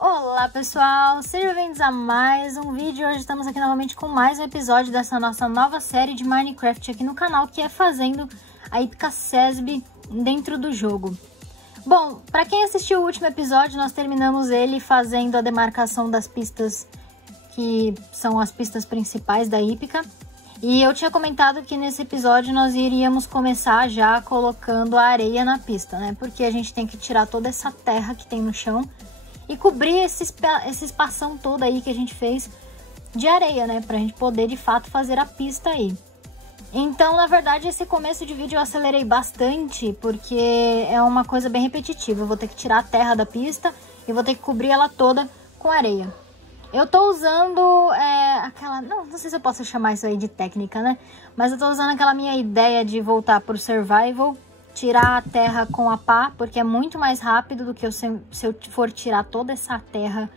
Olá pessoal, sejam bem-vindos a mais um vídeo. Hoje estamos aqui novamente com mais um episódio dessa nossa nova série de Minecraft aqui no canal, que é fazendo a Ípica Cesb dentro do jogo. Bom, para quem assistiu o último episódio, nós terminamos ele fazendo a demarcação das pistas que são as pistas principais da Ípica. E eu tinha comentado que nesse episódio nós iríamos começar já colocando a areia na pista, né? Porque a gente tem que tirar toda essa terra que tem no chão e cobrir esse espação todo aí que a gente fez de areia, né? Pra gente poder, de fato, fazer a pista aí. Então, na verdade, esse começo de vídeo eu acelerei bastante, porque é uma coisa bem repetitiva. Eu vou ter que tirar a terra da pista e vou ter que cobrir ela toda com areia. Eu tô usando aquela... Não sei se eu posso chamar isso aí de técnica, né? Mas eu tô usando aquela minha ideia de voltar pro survival, tirar a terra com a pá, porque é muito mais rápido do que se eu for tirar toda essa terra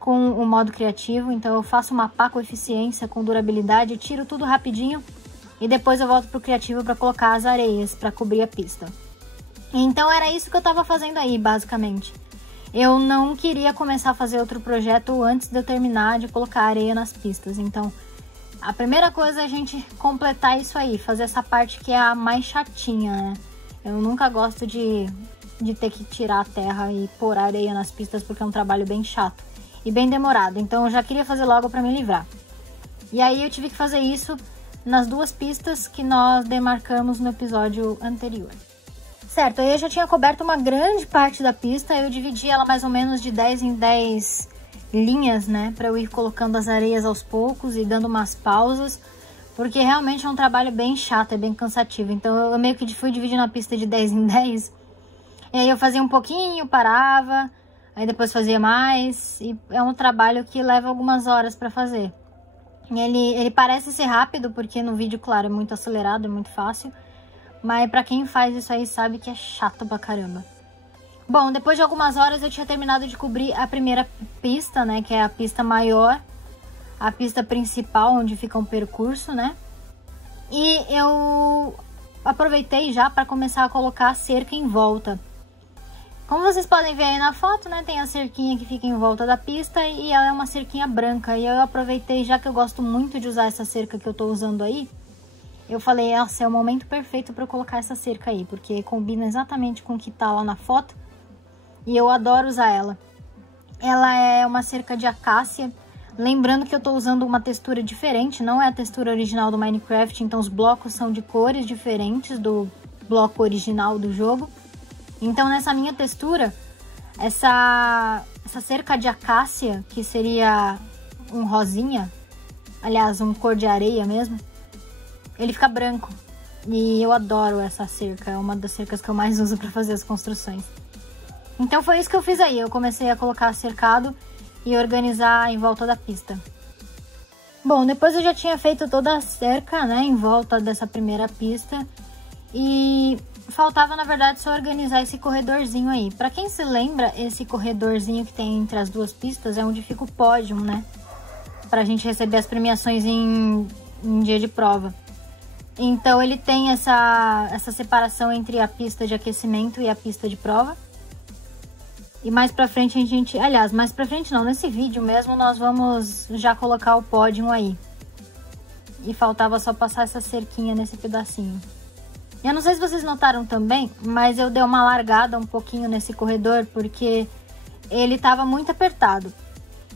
com o modo criativo. Então eu faço uma pá com eficiência, com durabilidade, tiro tudo rapidinho e depois eu volto pro criativo para colocar as areias para cobrir a pista. Então era isso que eu tava fazendo aí, basicamente. Eu não queria começar a fazer outro projeto antes de eu terminar de colocar areia nas pistas. Então a primeira coisa é a gente completar isso aí, fazer essa parte que é a mais chatinha, né? Eu nunca gosto de ter que tirar a terra e pôr areia nas pistas, porque é um trabalho bem chato e bem demorado. Então eu já queria fazer logo para me livrar. E aí eu tive que fazer isso nas duas pistas que nós demarcamos no episódio anterior. Certo, aí eu já tinha coberto uma grande parte da pista, eu dividi ela mais ou menos de 10 em 10 linhas, né? Para eu ir colocando as areias aos poucos e dando umas pausas. Porque realmente é um trabalho bem chato, é bem cansativo. Então eu meio que fui dividindo a pista de 10 em 10. E aí eu fazia um pouquinho, parava. Aí depois fazia mais. E é um trabalho que leva algumas horas pra fazer. Ele parece ser rápido, porque no vídeo, claro, é muito acelerado, é muito fácil. Mas pra quem faz isso aí sabe que é chato pra caramba. Bom, depois de algumas horas eu tinha terminado de cobrir a primeira pista, né? Que é a pista maior. A pista principal, onde fica um percurso, né? E eu aproveitei já para começar a colocar a cerca em volta. Como vocês podem ver aí na foto, né? Tem a cerquinha que fica em volta da pista e ela é uma cerquinha branca. E eu aproveitei, já que eu gosto muito de usar essa cerca que eu tô usando aí, eu falei, nossa, é o momento perfeito para eu colocar essa cerca aí, porque combina exatamente com o que tá lá na foto. E eu adoro usar ela. Ela é uma cerca de acácia. Lembrando que eu tô usando uma textura diferente, não é a textura original do Minecraft, então os blocos são de cores diferentes do bloco original do jogo. Então nessa minha textura, essa cerca de acácia, que seria um rosinha, aliás, um cor de areia mesmo, ele fica branco. E eu adoro essa cerca, é uma das cercas que eu mais uso para fazer as construções. Então foi isso que eu fiz aí, eu comecei a colocar cercado e organizar em volta da pista. Bom, depois eu já tinha feito toda a cerca, né, em volta dessa primeira pista. E faltava, na verdade, só organizar esse corredorzinho aí. Pra quem se lembra, esse corredorzinho que tem entre as duas pistas é onde fica o pódio, né? Pra gente receber as premiações em dia de prova. Então ele tem essa separação entre a pista de aquecimento e a pista de prova. E mais pra frente a gente... Aliás, mais pra frente não, nesse vídeo mesmo nós vamos já colocar o pódio aí. E faltava só passar essa cerquinha nesse pedacinho. Eu não sei se vocês notaram também, mas eu dei uma largada um pouquinho nesse corredor, porque ele tava muito apertado.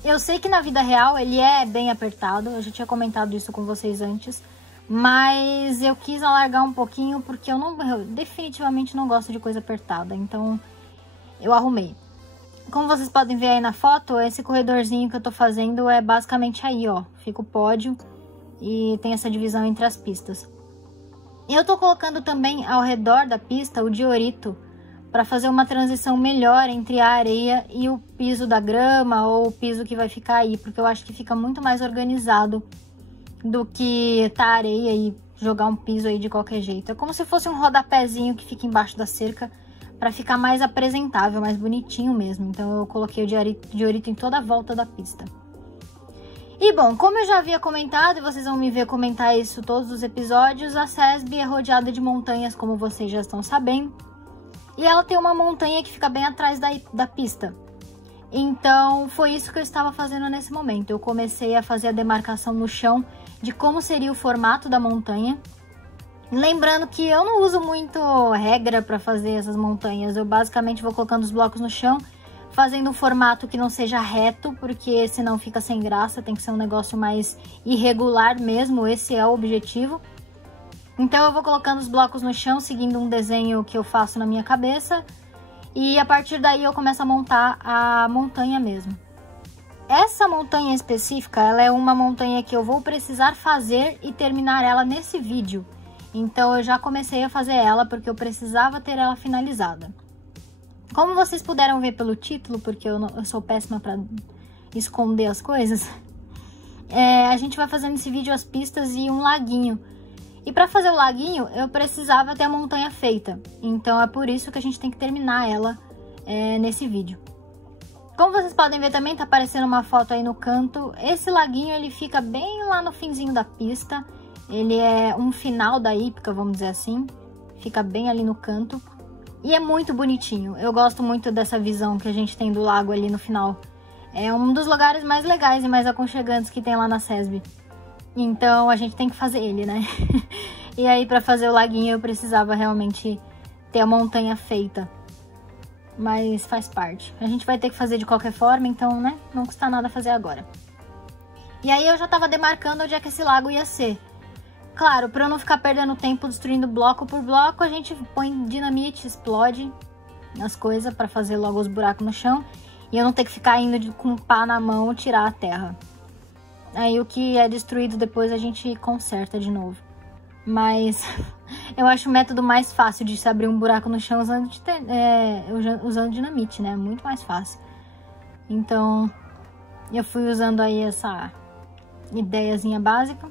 Eu sei que na vida real ele é bem apertado, eu já tinha comentado isso com vocês antes. Mas eu quis alargar um pouquinho, porque eu definitivamente não gosto de coisa apertada, então eu arrumei. Como vocês podem ver aí na foto, esse corredorzinho que eu tô fazendo é basicamente aí, ó. Fica o pódio e tem essa divisão entre as pistas. Eu tô colocando também ao redor da pista o diorito para fazer uma transição melhor entre a areia e o piso da grama ou o piso que vai ficar aí, porque eu acho que fica muito mais organizado do que tá areia e jogar um piso aí de qualquer jeito. É como se fosse um rodapézinho que fica embaixo da cerca, para ficar mais apresentável, mais bonitinho mesmo. Então eu coloquei o diorito em toda a volta da pista. E bom, como eu já havia comentado, e vocês vão me ver comentar isso todos os episódios, a Cesb é rodeada de montanhas, como vocês já estão sabendo. E ela tem uma montanha que fica bem atrás da pista. Então, foi isso que eu estava fazendo nesse momento. Eu comecei a fazer a demarcação no chão de como seria o formato da montanha. Lembrando que eu não uso muito regra para fazer essas montanhas. Eu basicamente vou colocando os blocos no chão, fazendo um formato que não seja reto, porque senão fica sem graça. Tem que ser um negócio mais irregular mesmo, esse é o objetivo. Então eu vou colocando os blocos no chão, seguindo um desenho que eu faço na minha cabeça. E a partir daí eu começo a montar a montanha mesmo. Essa montanha específica, ela é uma montanha que eu vou precisar fazer e terminar ela nesse vídeo. Então eu já comecei a fazer ela porque eu precisava ter ela finalizada. Como vocês puderam ver pelo título, porque eu sou péssima para esconder as coisas, a gente vai fazendo nesse vídeo as pistas e um laguinho. E para fazer o laguinho, eu precisava ter a montanha feita. Então é por isso que a gente tem que terminar ela nesse vídeo. Como vocês podem ver também, tá aparecendo uma foto aí no canto. Esse laguinho, ele fica bem lá no finzinho da pista. Ele é um final da hípica, vamos dizer assim. Fica bem ali no canto. E é muito bonitinho. Eu gosto muito dessa visão que a gente tem do lago ali no final. É um dos lugares mais legais e mais aconchegantes que tem lá na SESB. Então a gente tem que fazer ele, né? E aí pra fazer o laguinho eu precisava realmente ter a montanha feita. Mas faz parte. A gente vai ter que fazer de qualquer forma, então, né? Não custa nada fazer agora. E aí eu já tava demarcando onde é que esse lago ia ser. Claro, para eu não ficar perdendo tempo destruindo bloco por bloco, a gente põe dinamite, explode as coisas para fazer logo os buracos no chão. E eu não ter que ficar indo com pá na mão tirar a terra. Aí o que é destruído depois a gente conserta de novo. Mas eu acho o método mais fácil de se abrir um buraco no chão usando dinamite, né? Muito mais fácil. Então eu fui usando aí essa ideiazinha básica.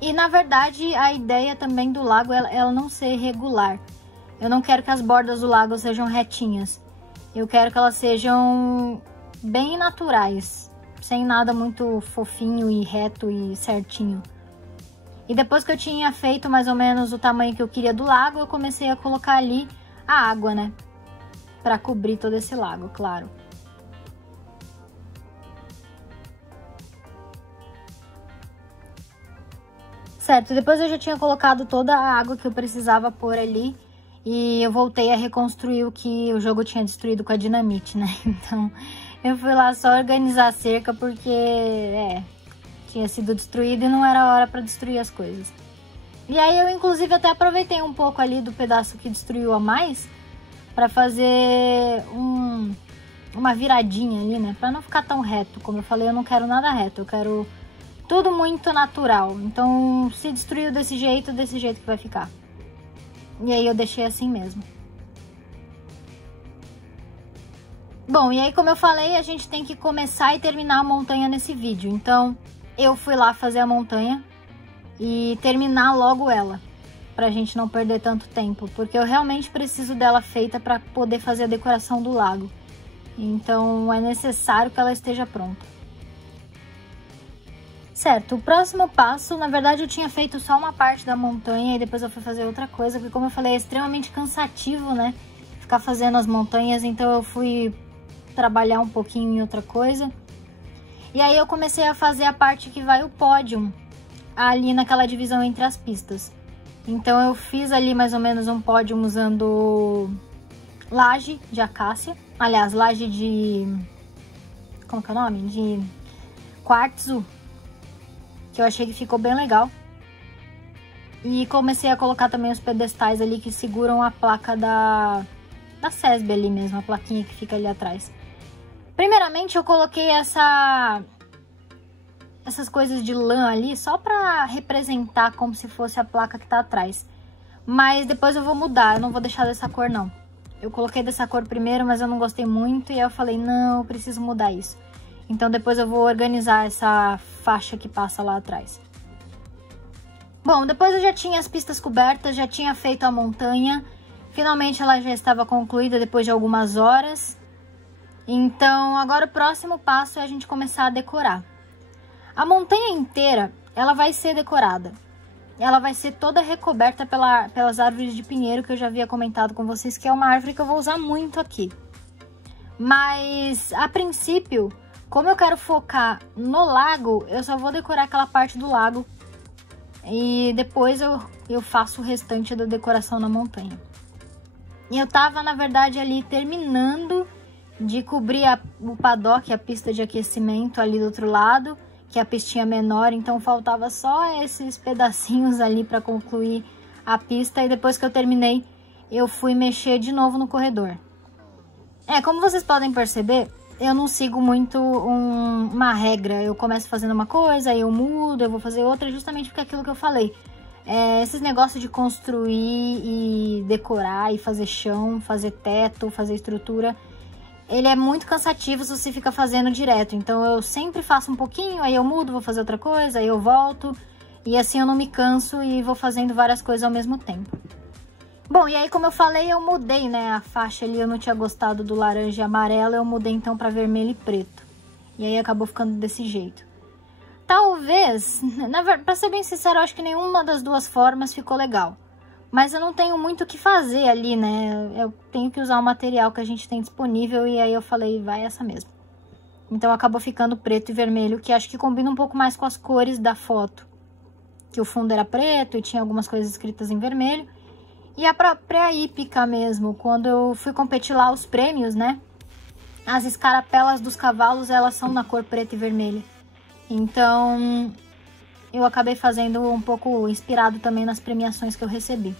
E na verdade a ideia também do lago é ela não ser regular. Eu não quero que as bordas do lago sejam retinhas. Eu quero que elas sejam bem naturais, sem nada muito fofinho e reto e certinho. E depois que eu tinha feito mais ou menos o tamanho que eu queria do lago, eu comecei a colocar ali a água, né? Pra cobrir todo esse lago, claro. Certo, depois eu já tinha colocado toda a água que eu precisava pôr ali. E eu voltei a reconstruir o que o jogo tinha destruído com a dinamite, né? Então eu fui lá só organizar a cerca porque, tinha sido destruído e não era hora pra destruir as coisas. E aí eu inclusive até aproveitei um pouco ali do pedaço que destruiu a mais pra fazer uma viradinha ali, né? Pra não ficar tão reto. Como eu falei, eu não quero nada reto, eu quero tudo muito natural. Então se destruiu desse jeito que vai ficar. E aí eu deixei assim mesmo. Bom, e aí como eu falei, a gente tem que começar e terminar a montanha nesse vídeo. Então eu fui lá fazer a montanha e terminar logo ela, pra gente não perder tanto tempo, porque eu realmente preciso dela feita pra poder fazer a decoração do lago. Então é necessário que ela esteja pronta. Certo, o próximo passo, na verdade eu tinha feito só uma parte da montanha e depois eu fui fazer outra coisa, porque como eu falei, é extremamente cansativo, né? Ficar fazendo as montanhas, então eu fui trabalhar um pouquinho em outra coisa. E aí eu comecei a fazer a parte que vai o pódio, ali naquela divisão entre as pistas. Então eu fiz ali mais ou menos um pódio usando laje de acácia, aliás, laje de... como que é o nome? De quartzo, que eu achei que ficou bem legal. E comecei a colocar também os pedestais ali que seguram a placa da SESB ali mesmo, a plaquinha que fica ali atrás. Primeiramente eu coloquei essas coisas de lã ali só pra representar como se fosse a placa que tá atrás. Mas depois eu vou mudar, eu não vou deixar dessa cor não. Eu coloquei dessa cor primeiro, mas eu não gostei muito e aí eu falei, não, eu preciso mudar isso. Então depois eu vou organizar essa faixa que passa lá atrás. Bom, depois eu já tinha as pistas cobertas, já tinha feito a montanha. Finalmente ela já estava concluída depois de algumas horas. Então agora o próximo passo é a gente começar a decorar. A montanha inteira, ela vai ser decorada. Ela vai ser toda recoberta pelas árvores de pinheiro que eu já havia comentado com vocês, que é uma árvore que eu vou usar muito aqui. Mas, a princípio, como eu quero focar no lago, eu só vou decorar aquela parte do lago. E depois eu faço o restante da decoração na montanha. E eu tava, na verdade, ali terminando de cobrir o paddock, a pista de aquecimento ali do outro lado, que é a pistinha menor, então faltava só esses pedacinhos ali para concluir a pista. E depois que eu terminei, eu fui mexer de novo no corredor. Como vocês podem perceber, eu não sigo muito uma regra. Eu começo fazendo uma coisa, aí eu mudo, eu vou fazer outra, justamente porque é aquilo que eu falei. Esses negócios de construir e decorar e fazer chão, fazer teto, fazer estrutura, ele é muito cansativo se você fica fazendo direto. Então eu sempre faço um pouquinho, aí eu mudo, vou fazer outra coisa, aí eu volto. E assim eu não me canso e vou fazendo várias coisas ao mesmo tempo. Bom, e aí como eu falei, eu mudei, né, a faixa ali, eu não tinha gostado do laranja e amarelo, eu mudei então para vermelho e preto. E aí acabou ficando desse jeito. Talvez, pra ser bem sincero, eu acho que nenhuma das duas formas ficou legal. Mas eu não tenho muito o que fazer ali, né, eu tenho que usar o material que a gente tem disponível e aí eu falei, vai essa mesmo. Então acabou ficando preto e vermelho, que acho que combina um pouco mais com as cores da foto. Que o fundo era preto e tinha algumas coisas escritas em vermelho. E a própria hípica mesmo, quando eu fui competir lá os prêmios, né? As escarapelas dos cavalos, elas são na cor preta e vermelha. Então, eu acabei fazendo um pouco inspirado também nas premiações que eu recebi.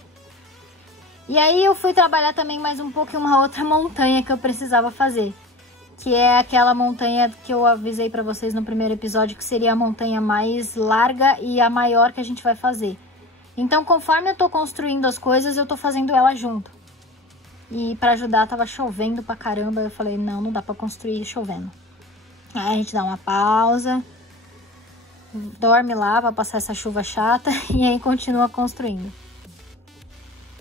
E aí eu fui trabalhar também mais um pouco em uma outra montanha que eu precisava fazer. Que é aquela montanha que eu avisei pra vocês no primeiro episódio, que seria a montanha mais larga e a maior que a gente vai fazer. Então, conforme eu tô construindo as coisas, eu tô fazendo ela junto. E pra ajudar, tava chovendo pra caramba. Eu falei, não dá pra construir chovendo. Aí a gente dá uma pausa, dorme lá pra passar essa chuva chata e aí continua construindo.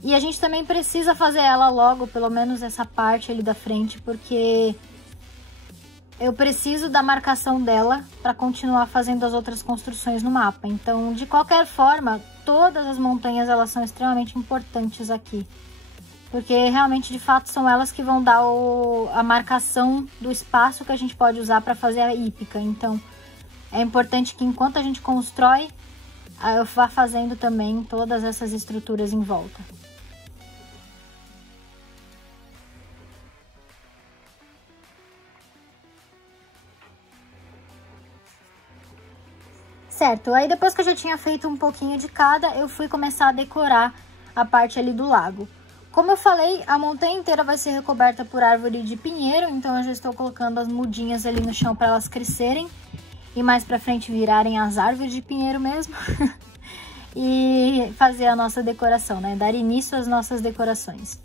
E a gente também precisa fazer ela logo, pelo menos essa parte ali da frente, porque eu preciso da marcação dela para continuar fazendo as outras construções no mapa. Então, de qualquer forma, todas as montanhas elas são extremamente importantes aqui. Porque realmente, de fato, são elas que vão dar a marcação do espaço que a gente pode usar para fazer a hípica. Então, é importante que enquanto a gente constrói, eu vá fazendo também todas essas estruturas em volta. Certo, aí depois que eu já tinha feito um pouquinho de cada, eu fui começar a decorar a parte ali do lago. Como eu falei, a montanha inteira vai ser recoberta por árvore de pinheiro, então eu já estou colocando as mudinhas ali no chão para elas crescerem e mais pra frente virarem as árvores de pinheiro mesmo. E fazer a nossa decoração, né? Dar início às nossas decorações.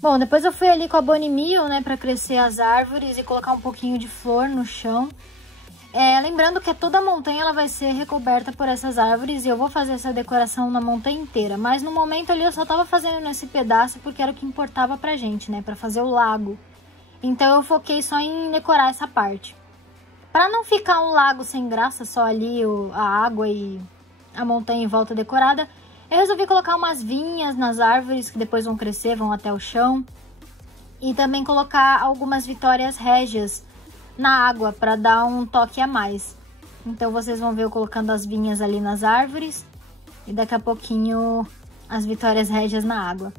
Bom, depois eu fui ali com a Bonnie Meal, né, pra crescer as árvores e colocar um pouquinho de flor no chão. Lembrando que toda a montanha ela vai ser recoberta por essas árvores e eu vou fazer essa decoração na montanha inteira. Mas no momento ali eu só tava fazendo nesse pedaço porque era o que importava pra gente, né, pra fazer o lago. Então eu foquei só em decorar essa parte. Pra não ficar um lago sem graça, só ali a água e a montanha em volta decorada, eu resolvi colocar umas vinhas nas árvores que depois vão crescer, vão até o chão. E também colocar algumas vitórias régias na água para dar um toque a mais. Então vocês vão ver eu colocando as vinhas ali nas árvores e daqui a pouquinho as vitórias régias na água.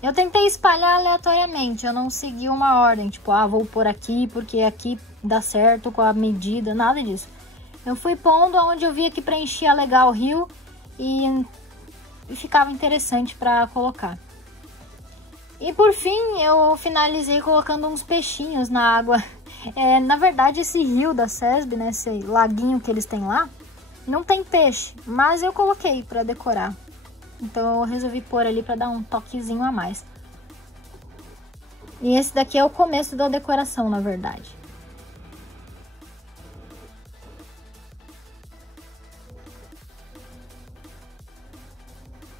Eu tentei espalhar aleatoriamente, eu não segui uma ordem, tipo, vou pôr aqui porque aqui dá certo com a medida, nada disso. Eu fui pondo onde eu via que preenchia legal o rio e ficava interessante para colocar. E por fim, eu finalizei colocando uns peixinhos na água. Na verdade, esse rio da CESB, né, esse laguinho que eles têm lá, não tem peixe, mas eu coloquei para decorar. Então eu resolvi pôr ali para dar um toquezinho a mais. E esse daqui é o começo da decoração, na verdade.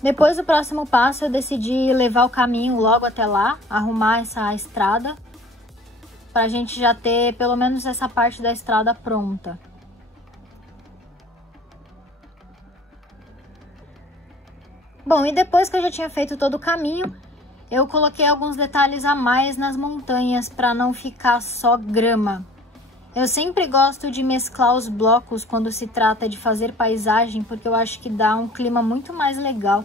Depois, o próximo passo, eu decidi levar o caminho logo até lá, arrumar essa estrada, pra gente já ter pelo menos essa parte da estrada pronta. Bom, e depois que eu já tinha feito todo o caminho, eu coloquei alguns detalhes a mais nas montanhas para não ficar só grama. Eu sempre gosto de mesclar os blocos quando se trata de fazer paisagem, porque eu acho que dá um clima muito mais legal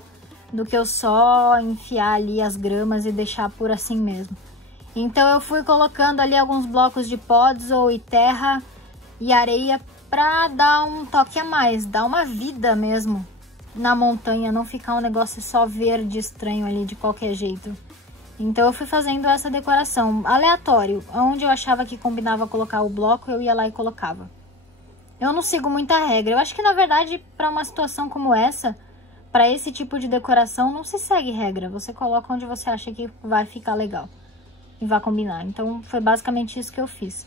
do que eu só enfiar ali as gramas e deixar por assim mesmo. Então eu fui colocando ali alguns blocos de podzol e terra e areia para dar um toque a mais, dar uma vida mesmo na montanha, não ficar um negócio só verde estranho ali de qualquer jeito. Então eu fui fazendo essa decoração aleatório, onde eu achava que combinava colocar o bloco, eu ia lá e colocava. Eu não sigo muita regra, eu acho que na verdade para uma situação como essa, para esse tipo de decoração não se segue regra, você coloca onde você acha que vai ficar legal e vai combinar. Então foi basicamente isso que eu fiz.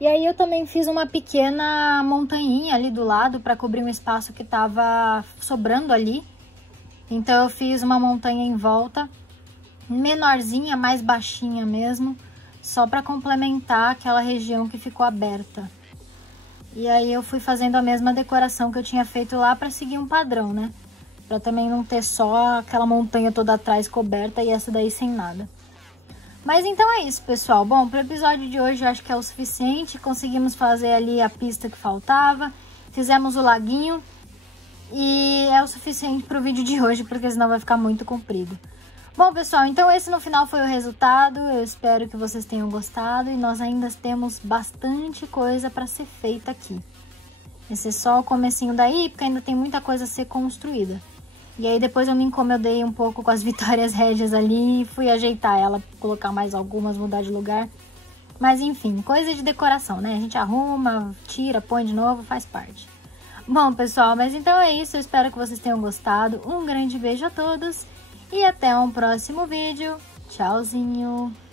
E aí eu também fiz uma pequena montanhinha ali do lado para cobrir um espaço que estava sobrando ali. Então eu fiz uma montanha em volta, menorzinha, mais baixinha mesmo, só para complementar aquela região que ficou aberta. E aí eu fui fazendo a mesma decoração que eu tinha feito lá para seguir um padrão, né? Para também não ter só aquela montanha toda atrás coberta e essa daí sem nada. Mas então é isso, pessoal. Bom, para o episódio de hoje eu acho que é o suficiente. Conseguimos fazer ali a pista que faltava. Fizemos o laguinho. E é o suficiente para o vídeo de hoje, porque senão vai ficar muito comprido. Bom, pessoal, então esse no final foi o resultado. Eu espero que vocês tenham gostado. E nós ainda temos bastante coisa para ser feita aqui. Esse é só o comecinho daí, porque ainda tem muita coisa a ser construída. E aí depois eu me incomodei um pouco com as Vitórias Régias ali e fui ajeitar ela, colocar mais algumas, mudar de lugar. Mas enfim, coisa de decoração, né? A gente arruma, tira, põe de novo, faz parte. Bom, pessoal, mas então é isso. Eu espero que vocês tenham gostado. Um grande beijo a todos e até um próximo vídeo. Tchauzinho!